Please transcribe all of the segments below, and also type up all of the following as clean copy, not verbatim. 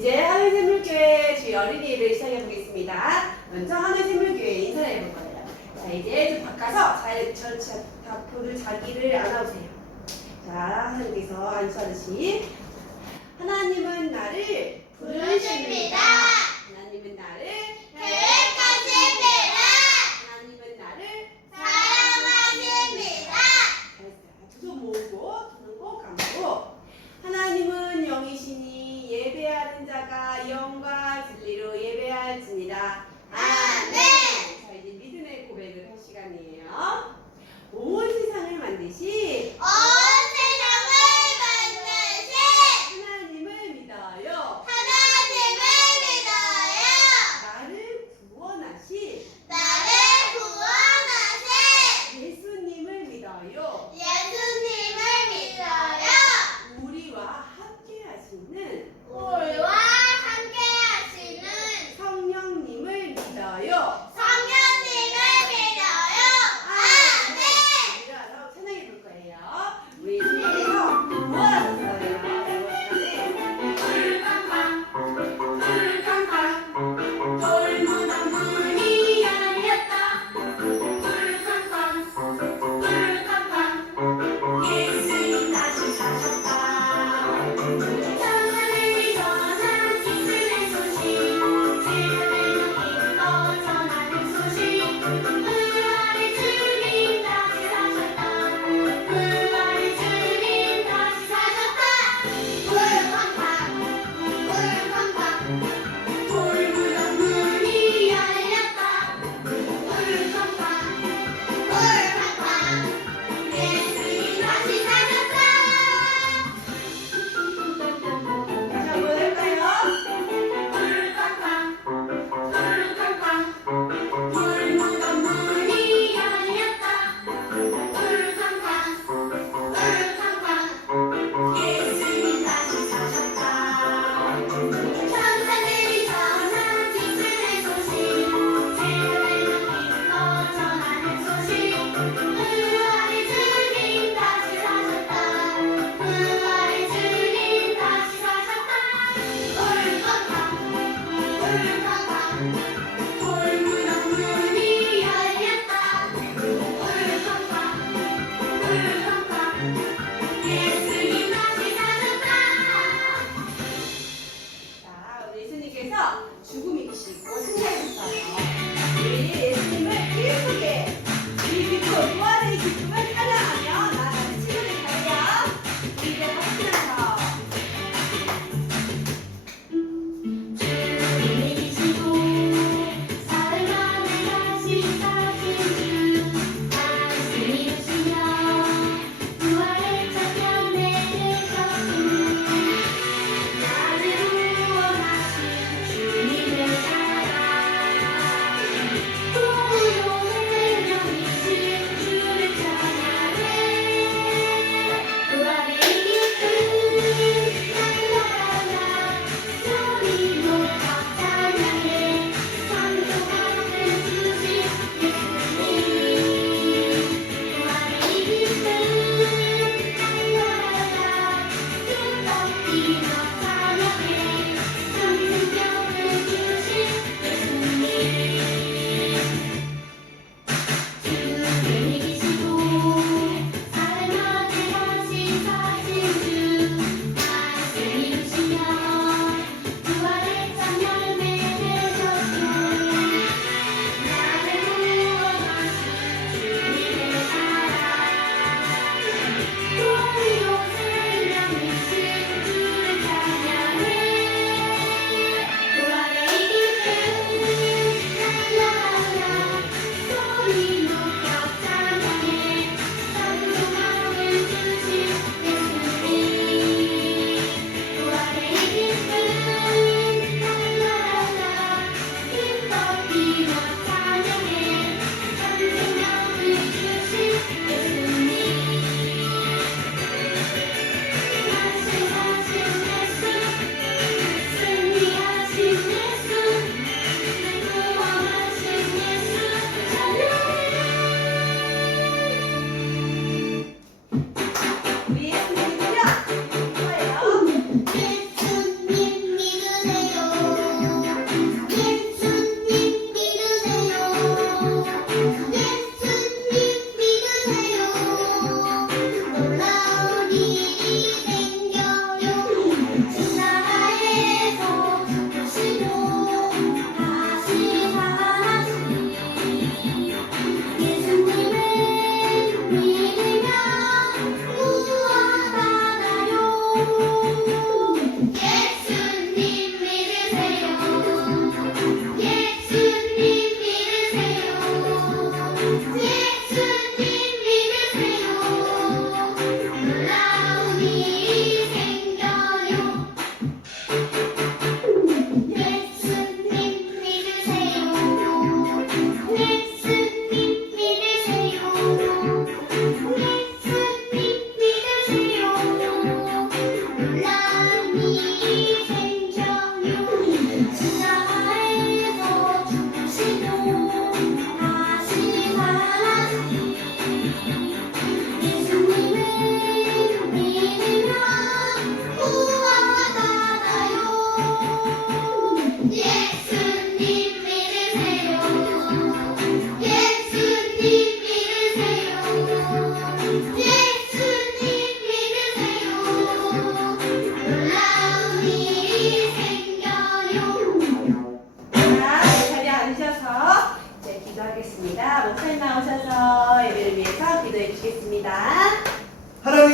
이제 하늘샘물교회 주일 어린이 예배를 시작해 보겠습니다. 먼저 하늘샘물교회 인사를 해볼 거예요. 자, 이제 좀 바꿔서 앞으로 자기를 안아오세요. 자, 하나님께서 안수하듯이 하나님은 나를 부르십니다. 하나님은 나를 계획하십니다. 하나님은 나를 사랑하십니다. 두 손 모으고 두 손 감고 하나님은 영이시니 예배하는 자가 영과 진리로 예배할지니라. 아멘. 자, 이제 믿음의 고백을 할 시간이에요. 온 세상을 만드신 온 세상을 만드신 하나님을 믿어요. 하나님을 믿어요. 나를 구원하신 나를 구원하신 예수님을 믿어요. 예수님을 믿어요. 우리와 함께 하시는 우리와 함께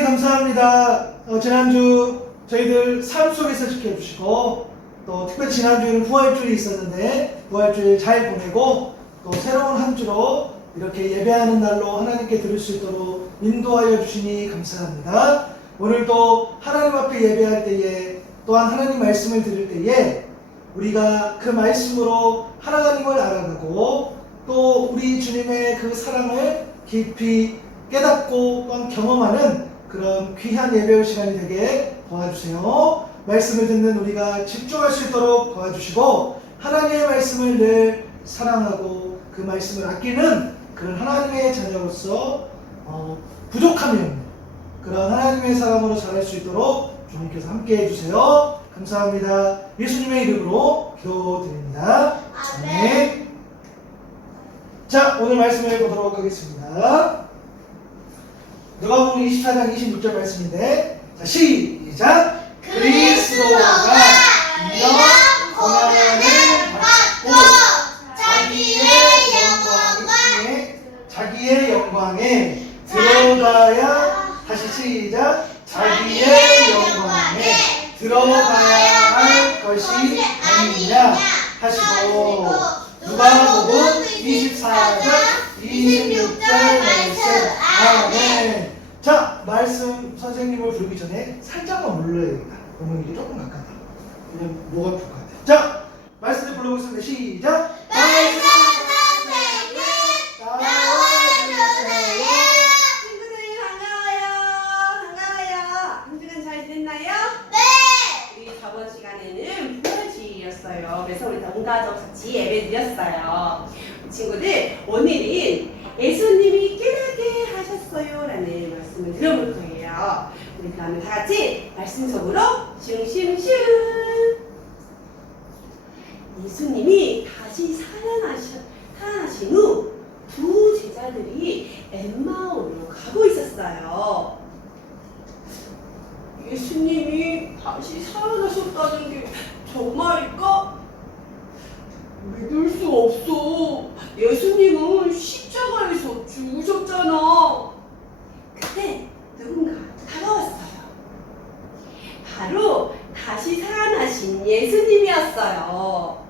감사합니다. 지난주 저희들 삶 속에서 지켜주시고 또 특별히 지난주에는 부활주일이 있었는데 부활주일 잘 보내고 또 새로운 한 주로 이렇게 예배하는 날로 하나님께 드릴 수 있도록 인도하여 주시니 감사합니다. 오늘도 하나님 앞에 예배할 때에 또한 하나님 말씀을 들을 때에 우리가 그 말씀으로 하나님을 알아가고 또 우리 주님의 그 사랑을 깊이 깨닫고 또한 경험하는 그런 귀한 예배의 시간이 되게 도와주세요. 말씀을 듣는 우리가 집중할 수 있도록 도와주시고 하나님의 말씀을 늘 사랑하고 그 말씀을 아끼는 그런 하나님의 자녀로서 부족함이 없는 그런 하나님의 사람으로 자랄 수 있도록 주님께서 함께 해주세요. 감사합니다. 예수님의 이름으로 기도드립니다. 아멘. 자, 오늘 말씀을 보도록 하겠습니다. 누가복음 24장 26절 말씀인데, 자, 시작. 그리스도가 이런 고난을 받고 자기의 영광에 들어가야, 다시 시작. 자기의 영광에 들어가야 할 것이 아니냐 하시고, 누가복음 24장 26절 말씀. 아멘. 자, 말씀 선생님을 부르기 전에 살짝만 눌러야겠다. 너무 이게 조금 가깝다. 왜냐면 뭐가 풀 것 같아. 자, 말씀을 불러보겠습니다. 시작. 말씀 선생님 나와주세요. 친구들 반가워요. 한 주간 잘 지냈나요? 네. 우리 저번 시간에는 부활주일이었어요. 그래서 우리 온 가족 같이 예배 드렸어요. 친구들, 오늘은 예수님이 깨닫게 하셨어요 라는 말씀을 들어볼 거예요. 우리 그러면 다 같이 말씀 속으로 슝슝슝. 예수님이 다시 살아나신 후 두 제자들이 엠마오로 가고 있었어요. 예수님이 다시 살아나셨다는 게 정말일까? 믿을 수 없어. 예수님은 십자가에서 죽으셨잖아. 그때 누군가 다가왔어요. 바로 다시 살아나신 예수님이었어요.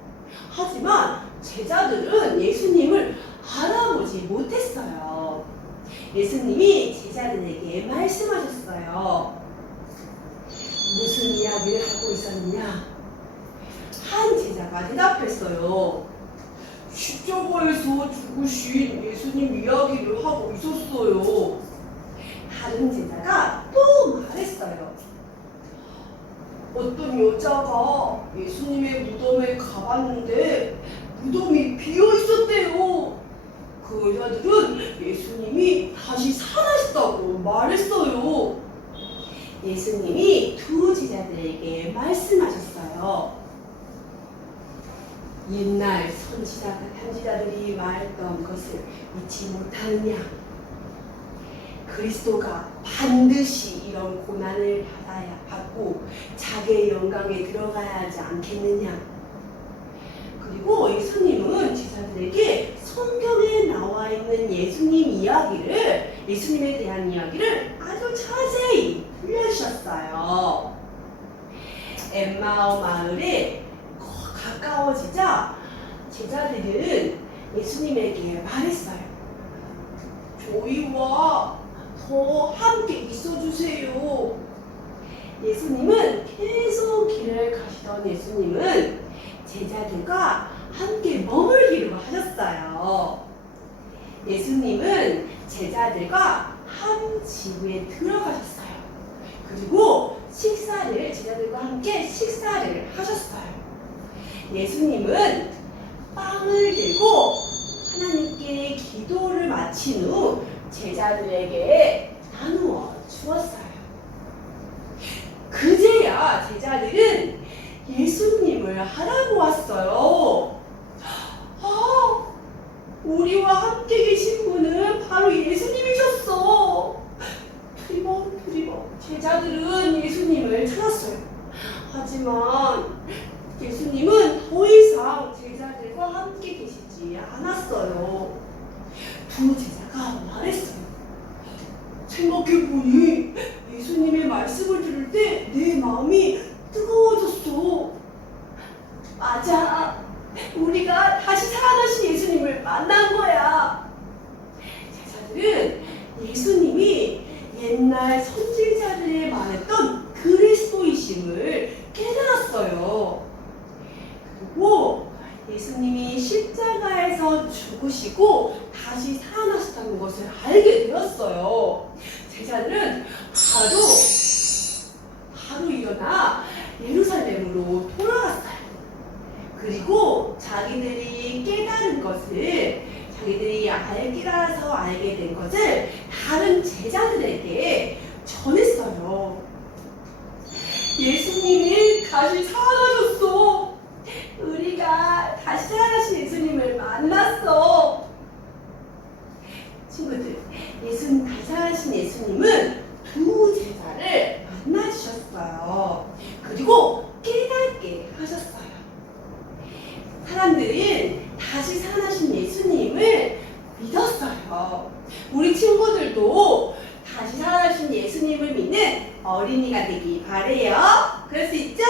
하지만 제자들은 예수님을 알아보지 못했어요. 예수님이 제자들에게 말씀하셨어요. 무슨 이야기를 하고 있었느냐? 한 제자가 대답했어요. 십자가에서 죽으신 예수님 이야기를 하고 있었어요. 다른 제자가 또 말했어요. 어떤 여자가 예수님의 무덤에 가봤는데 무덤이 비어 있었대요. 그 여자들은 예수님이 다시 살아나셨다고 말했어요. 예수님이 두 제자들에게 말씀하셨어요. 옛날 선지자들이 말했던 것을 잊지 못하느냐? 그리스도가 반드시 이런 고난을 받고 자기의 영광에 들어가야 하지 않겠느냐? 그리고 예수님은 제자들에게 성경에 나와 있는 예수님에 대한 이야기를 아주 자세히 들려주셨어요. 엠마오 마을에 가까워지자 제자들은 예수님에게 말했어요. 저희와 더 함께 있어주세요. 예수님은 계속 길을 가시던 예수님은 제자들과 함께 머물기로 하셨어요. 예수님은 제자들과 한 집에 들어가셨어요. 그리고 제자들과 함께 식사를 하셨어요. 예수님은 빵을 들고 하나님께 기도를 마친 후 제자들에게 나누어 주었어요. 그제야 제자들은 예수님을 알아보았어요. 우리와 함께 계신 분은 바로 예수님이셨어. 두리번 제자들은 예수님을 찾았어요. 하지만 예수님은 더 이상 제자들과 함께 계시지 않았어요. 두 제자가 말했어요. 생각해보니 마음이 뜨거워졌어. 맞아. 우리가 다시 살아나신 예수님을 만난 거야. 제자들은 예수님이 옛날 선지자들이 말했던 그리스도이심을 깨달았어요. 그리고 예수님이 십자가에서 죽으시고 다시 살아나셨다는 것을 알게 되었어요. 제자들은 바로 일어나 예루살렘으로 돌아갔어요. 그리고 자기들이 깨달은 것을, 자기들이 알기라서 알게 된 것을 다른 제자들에게 전했어요. 예수님이 다시 살아나셨어. 우리가 다시 살아나신 예수님을 만났어. 친구들, 다시 살아나신 예수님은 두 제자를 만나주셨어요. 그리고 깨닫게 하셨어요. 사람들은 다시 살아나신 예수님을 믿었어요. 우리 친구들도 다시 살아나신 예수님을 믿는 어린이가 되기 바래요. 그럴 수 있죠?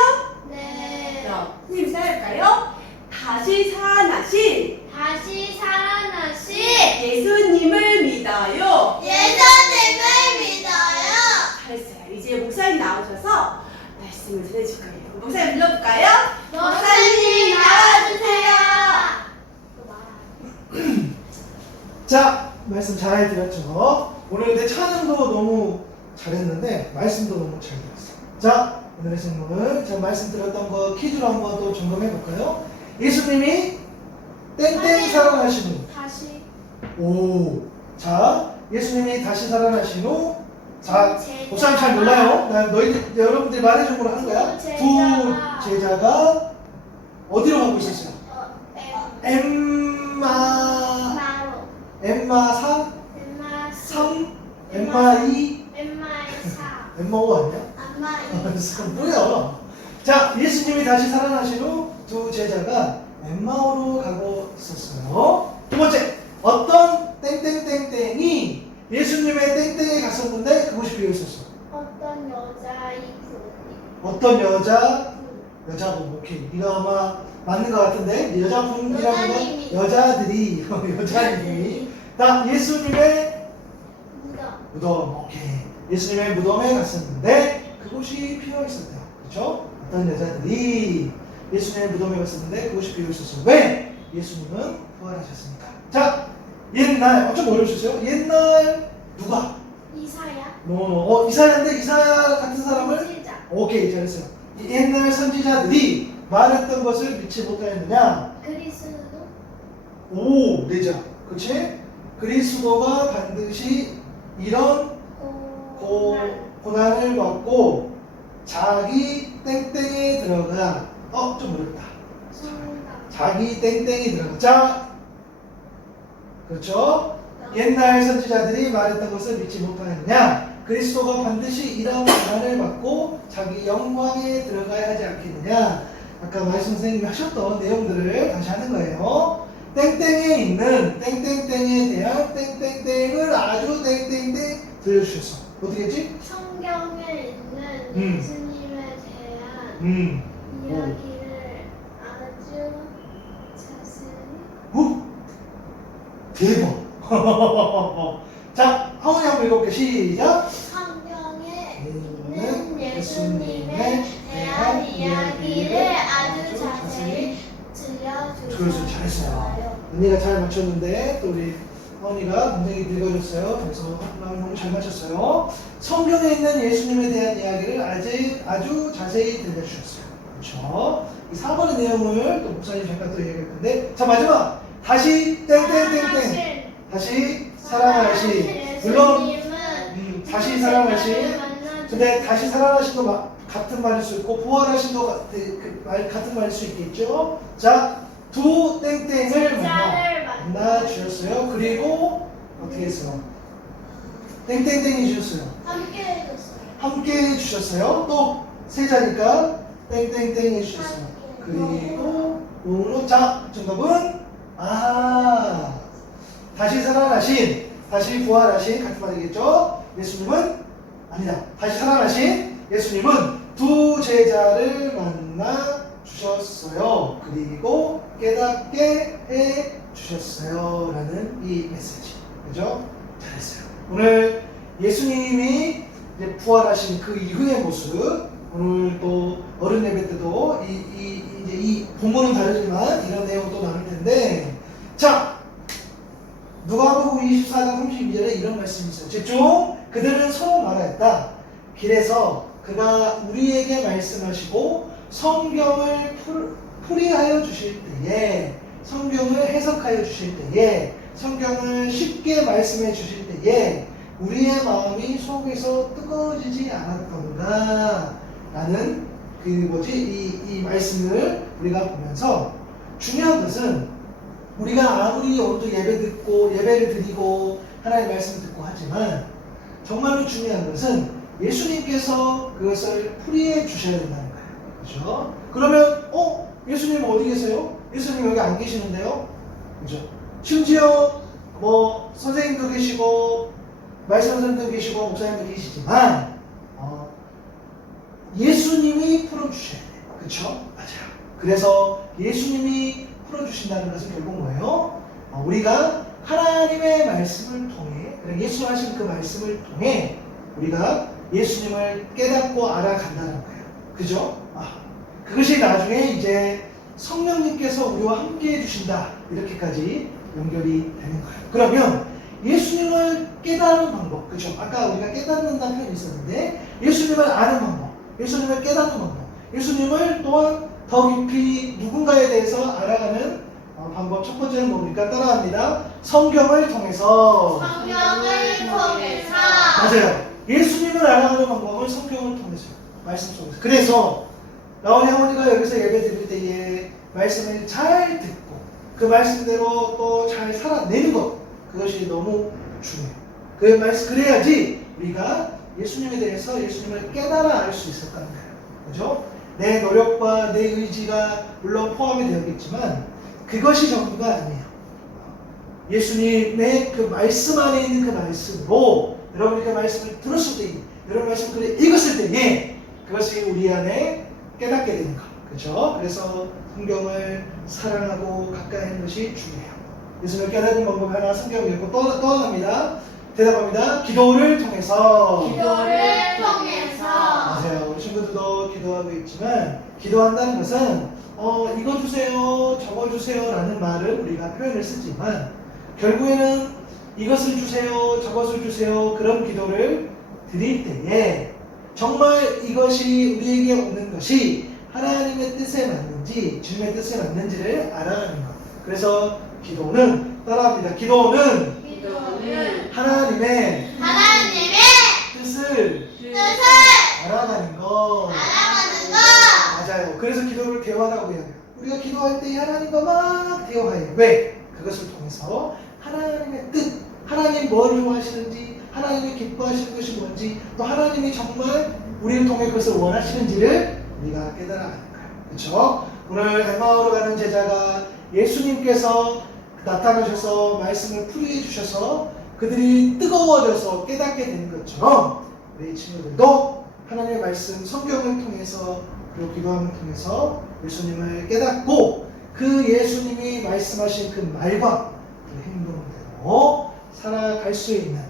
네. 그럼 선생님 시작할까요? 다시 살아나신 예수님을 믿어요. 예수님을 믿어요. 잘했어요. 이제 목사님 나오셔서 말씀을 전해줄 거예요. 목사님 불러볼까요? 목사님 나와주세요. 자, 말씀 잘 들었죠? 오늘 근데 찬양도 너무 잘했는데 말씀도 너무 잘 들었어요. 자, 오늘의 생각은 제가 말씀 들었던 거 퀴즈로 한번 또 점검해 볼까요? 예수님이 땡땡 살아나신 후. 다시 자, 예수님이 다시 살아나신 후. 자, 목사님 잘 몰라요. 여러분들이 말해준 걸로 하는 거야. 두 제자가 어디로 가고 있었어요? 엠마 3, 엠마 2, 엠마 5 아니야? 뭐야? 자, 예수님이 다시 살아나신 후 두 제자가 엠마오로 가고 있었어요. 두 번째, 어떤 땡땡땡땡이 예수님의 땡땡에 갔었는데 그곳이 비어 있었어. 어떤 여자분, 오케이. 이거 아마 맞는 것 같은데 여자분이라는 건 여자님이. 여자들이 다 예수님의 무덤, 오케이. 예수님의 무덤에 갔었는데 그곳이 비어 있었대요. 그렇죠? 어떤 여자들이 예수님의 무덤에 갔었는데 그곳이 비어 있었어요. 왜? 예수님은 부활하셨으니까. 자, 옛날 좀 어려우셨어요? 옛날 누가? 이사야. 이사야인데 이사야 같은 사람을? 오케이, 잘했어요. 옛날 선지자들이 말했던 것을 믿지 못하였느냐? 그리스도. 내자. 그치? 그리스도가 반드시 이런 고난을 받고 자기 땡땡에 들어가. 좀 어렵다. 자기 땡땡이 들어가. 자, 그렇죠? 옛날 선지자들이 말했던 것을 믿지 못하느냐? 그리스도가 반드시 이런 고난을 받고 자기 영광에 들어가야 하지 않겠느냐? 아까 말씀 선생님이 하셨던 내용들을 다시 하는 거예요. 땡땡에 있는 땡땡땡에 대한 땡땡땡을 아주 땡땡땡 들려주셨어. 어떻게 했지? 성경에 있는 예수님에 대한 이야기를 아주 자세히. 대박. 자, 하원이 한번 읽어볼게요. 시작. 성경에 있는 예수님에 대한 이야기를 아주 자세히 그래서 잘했어요. 언니가 잘 맞췄는데 또 우리 하원이가 굉장히 읽어줬어요. 그래서 너무 잘 맞췄어요. 성경에 있는 예수님에 대한 이야기를 아주 자세히 들려주셨어요. 그렇죠? 이 4번의 내용을 또 목사님 잠깐 또 얘기할 건데, 자, 마지막 다시 땡땡땡땡 다시 살아나신, 물론 다시 살아나신, 근데 다시 살아나신도 같은 말일 수 있고 부활하신도 같은 말일 수 있겠죠. 자, 두 땡땡을 만나 주셨어요. 그리고 어떻게 했어요? 땡땡땡이 주셨어요. 함께 해줬어요. 함께 해주셨어요. 또 세자니까 땡땡땡 해주셨어요. 그리고 오늘 자, 정답은 다시 살아나신, 다시 부활하신 같은 말이겠죠. 예수님은 아니다. 다시 살아나신 예수님은 두 제자를 만나 주셨어요. 그리고 깨닫게 해 주셨어요. 라는 이 메시지. 그죠? 잘했어요. 오늘 예수님이 이제 부활하신 그 이후의 모습, 오늘 또 어른 예배 때도 이제 이 본문은 다르지만 이런 내용도 나눌 텐데, 자, 누가복음 24장 32절에 이런 말씀이 있어요. 집중. 그들은 서로 말하였다. 길에서 그가 우리에게 말씀하시고 성경을 풀이하여 주실 때에, 성경을 해석하여 주실 때에, 성경을 쉽게 말씀해 주실 때에 우리의 마음이 속에서 뜨거워지지 않았던가 라는 이 말씀을 우리가 보면서, 중요한 것은 우리가 아무리 오늘도 예배를 드리고 하나님의 말씀을 듣고 하지만 정말로 중요한 것은 예수님께서 그것을 풀이해 주셔야 된다는 거예요. 그렇죠? 그러면 예수님 어디 계세요? 예수님 여기 안 계시는데요? 그죠? 심지어 뭐 선생님도 계시고 말씀 선생님도 계시고 목사님도 계시지만 예수님이 풀어주셔야 돼요. 그렇죠? 맞아요. 그래서 예수님이 풀어주신다는 것은 결국 뭐예요? 우리가 하나님의 말씀을 통해, 예수 하신 그 말씀을 통해 우리가 예수님을 깨닫고 알아간다는 거예요. 그죠? 그것이 나중에 이제 성령님께서 우리와 함께 해주신다, 이렇게까지 연결이 되는 거예요. 그러면 예수님을 깨닫는 방법, 그죠? 아까 우리가 깨닫는다는 표현이 있었는데, 예수님을 아는 방법, 예수님을 깨닫는 방법, 예수님을 또한 더 깊이 누군가에 대해서 알아가는 방법. 첫 번째는 뭡니까? 따라합니다. 성경을 통해서. 맞아요. 예수님을 알아가는 방법은 성경을 통해서, 말씀 속에서. 그래서 나원이 할머니가 여기서 예배 드릴 때에 말씀을 잘 듣고 그 말씀대로 또 잘 살아내는 것, 그것이 너무 중요해요. 그래야지 우리가 예수님에 대해서, 예수님을 깨달아 알 수 있었다는 거예요. 그죠? 내 노력과 내 의지가 물론 포함이 되었겠지만 그것이 전부가 아니에요. 예수님의 그 말씀 안에 있는 그 말씀으로 여러분이 그 말씀을 들었을 때, 여러분 말씀을 읽었을 때에 그것이 우리 안에 깨닫게 되는 것. 그죠? 그래서 성경을 사랑하고 가까이 하는 것이 중요해요. 예수님을 깨닫는 방법 하나, 성경을 읽고 또 하나입니다. 대답합니다. 기도를 통해서. 맞아요. 우리 친구들도 기도하고 있지만, 기도한다는 것은 이거 주세요, 저거 주세요 라는 말을 우리가 표현을 쓰지만, 결국에는 이것을 주세요, 저것을 주세요, 그런 기도를 드릴 때에 정말 이것이 우리에게 오는 것이 하나님의 뜻에 맞는지, 주님의 뜻에 맞는지를 알아가는 것. 그래서 기도는, 따라합니다. 기도는 하나님의 뜻을 알아가는 것. 맞아요. 그래서 기도를 대화라고 해요. 우리가 기도할 때 하나님과 막 대화해요. 왜? 그것을 통해서 하나님의 뜻, 하나님 뭘 좋아하시는지, 하나님이 기뻐하시는 것이 뭔지, 또 하나님이 정말 우리를 통해 그것을 원하시는지를 우리가 깨달아가는 거예요. 그렇죠? 오늘 엠마오로 가는 제자가 예수님께서 나타나셔서 말씀을 풀이해 주셔서 그들이 뜨거워져서 깨닫게 되는 것처럼 우리 친구들도 하나님의 말씀, 성경을 통해서, 그리고 기도함을 통해서 예수님을 깨닫고 그 예수님이 말씀하신 그 말과 그 행동대로 살아갈 수 있는,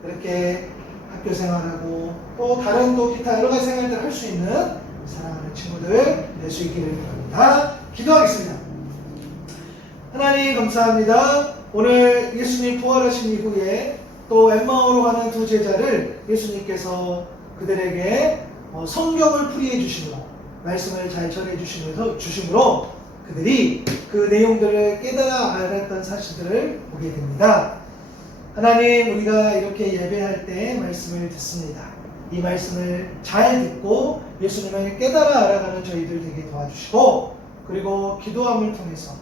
그렇게 학교 생활하고 또 다른 또 기타 여러 가지 생활들을 할 수 있는 사랑하는 친구들 될 수 있기를 바랍니다. 기도하겠습니다. 하나님 감사합니다. 오늘 예수님 부활하신 이후에 또 엠마오로 가는 두 제자를 예수님께서 그들에게 성경을 풀이해 주심으로, 말씀을 잘 전해 주심으로 그들이 그 내용들을 깨달아 알았던 사실들을 보게 됩니다. 하나님, 우리가 이렇게 예배할 때 말씀을 듣습니다. 이 말씀을 잘 듣고 예수님을 깨달아 알아가는 저희들 되게 도와주시고, 그리고 기도함을 통해서,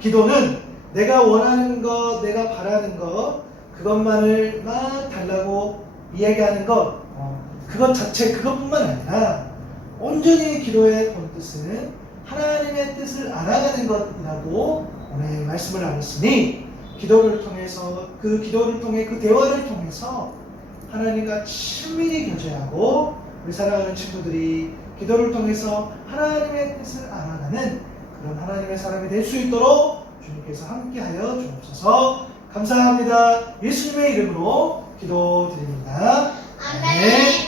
기도는 내가 원하는 것, 내가 바라는 것, 그것만을 막 달라고 이야기하는 것, 그것 자체, 그것뿐만 아니라 온전히 기도의 본뜻은 하나님의 뜻을 알아가는 것이라고 오늘 말씀을 나눴으니, 기도를 통해서, 그 기도를 통해, 그 대화를 통해서 하나님과 친밀히 교제하고 우리 사랑하는 친구들이 기도를 통해서 하나님의 뜻을 알아가는 그런 하나님의 사람이 될 수 있도록 주님께서 함께하여 주옵소서. 감사합니다. 예수님의 이름으로 기도드립니다. 아멘.